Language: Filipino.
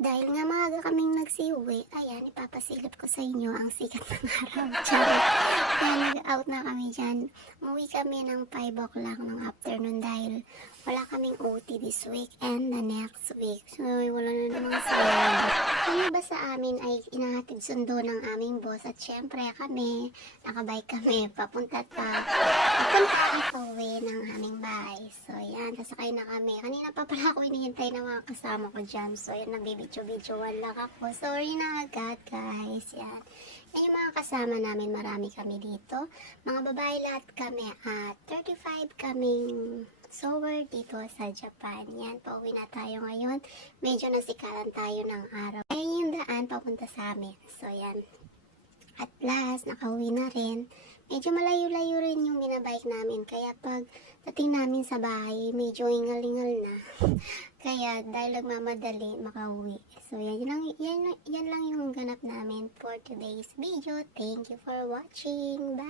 Dahil nga maaga kaming nagsiuwi, ayan, ipapasilip ko sa inyo ang sikat ng araw. Charot. Kaya nag-out na kami dyan. Umuwi kami ng 5 o'clock ng afternoon dahil wala kaming OT this week and the next week. So, wala na namang sweldo. Kami ba sa amin ay inahatid sundo ng aming boss at syempre kami, nakabike kami, papunta at pauwi ng aming bahay. So, yan, sasakay na kami. Kanina pa pala ako hinihintay ng mga kasama ko dyan. So, yan, nagbibidyo-videoan lang ako. Sorry na agad, guys. Yan. Yan yung mga kasama namin. Marami kami dito. Mga babae lahat kami at 35 kaming sower dito sa Japan. Yan, pauwi na tayo ngayon. Medyo nasikalan tayo ng araw. Ayan yung daan papunta sa amin. So, yan. At last, nakauwi na rin. Medyo malayo-layo rin yung binabike namin. Kaya pag dating namin sa bahay, medyo ingal-ingal na. Kaya dahil nagmamadali, makauwi. So, yan lang yung ganap namin for today's video. Thank you for watching. Bye!